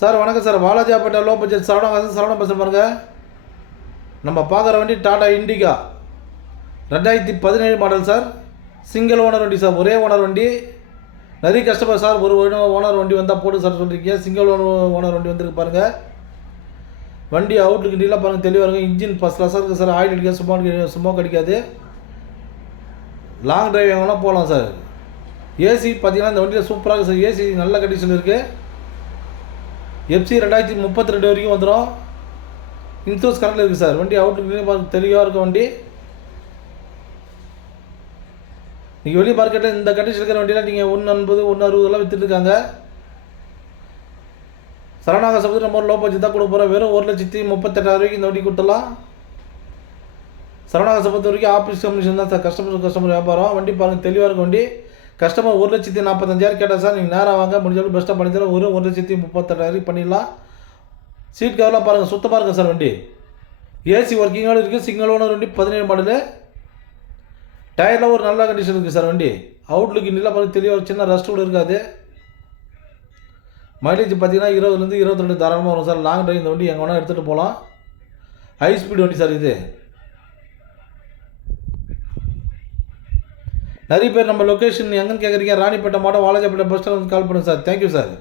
Sir வணக்கம் sir. Walajapet low budget Saravana bus பாருங்கள். நம்ம பார்க்குற வண்டி Tata Indica 2017 model sir. Single owner வண்டி சார், ஒரே ஓனர் வண்டி. நிறைய கஸ்டமர் சார் ஒரு ஓனர் வண்டி வந்தால் போட்டு சார் சொல்லியிருக்கீங்க. சிங்கிள் ஓனர் வண்டி வந்துருக்கு பாருங்கள். வண்டி அவுட்லுக்கு நீளாக பாருங்கள், தெளிவாக இருக்கும். இன்ஜின் ஃபஸ்ட் கிளாஸாக இருக்குது சார். ஆயில் அடிக்காது, சும்மா அடிக்காது. லாங் டிரைவ் எங்கன்னா போகலாம் சார். ஏசி பார்த்தீங்கன்னா இந்த வண்டியில் சூப்பராக இருக்குது சார். ஏசி நல்ல கண்டிஷன் இருக்குது. எஃப்சி 2032 வரைக்கும் வந்துடும். இன்சூரன்ஸ் கரண்டில் இருக்குது சார். வண்டி அவுட்லுக்கு தெளிவாக இருக்கும் வண்டி. நீங்கள் வெளியே மார்க்கெட்டில் இந்த கண்டிஷன் இருக்கிற வண்டியில் நீங்கள் 180, 160 விற்றுட்டுருக்காங்க. சரவணா சபத்து நம்ம லோ பட்ஜெட் தான் கொடுக்க போகிறோம். வெறும் 1,38,000 இந்த வண்டி கொடுத்துடலாம். சரவணா சபத்து வரைக்கும் ஆஃபீஸ் கமிஷன் தான் சார். கஸ்டமர் வியாபாரம். வண்டி பாருங்கள், தெளிவாக இருக்கும் வண்டி. கஸ்டமர் 1,45,000 கேட்டால் சார். நீங்கள் நேராக வாங்க, முடிஞ்சாலும் பெஸ்ட்டாக பண்ணி தரோம். 1,38,000 பண்ணிடலாம். சீட் கவர்லாம் பாருங்கள், சுத்தமாக இருக்குது சார் வண்டி. ஏசி ஒர்க்கிங்கோடு இருக்குது. சிங்கிள் ஓனர் வண்டி, 17 மாடலு. டயரில் ஒரு நல்ல கண்டிஷன் இருக்குது சார் வண்டி. அவுட்லுக்கு நல்லா பாருங்கள், தெளிவாக ஒரு சின்ன ரஸ்ட் கூட இருக்காது. மைலேஜ் பார்த்தீங்கன்னா 20 22 தாராளமாக வரும் சார். லாங் டிரைவ் இந்த வண்டி எங்கே வேணால் எடுத்துகிட்டு போகலாம். ஹை ஸ்பீட் வண்டி சார் இது. நிறைய பேர் நம்ம லொக்கேஷன் எங்கன்னு கேட்குறீங்க. ராணிப்பேட்டை மாவட்டம் வாலாஜாப்பேட்டை பஸ் ஸ்டாண்ட் கால் பண்ணுங்கள் சார். Thank you sir.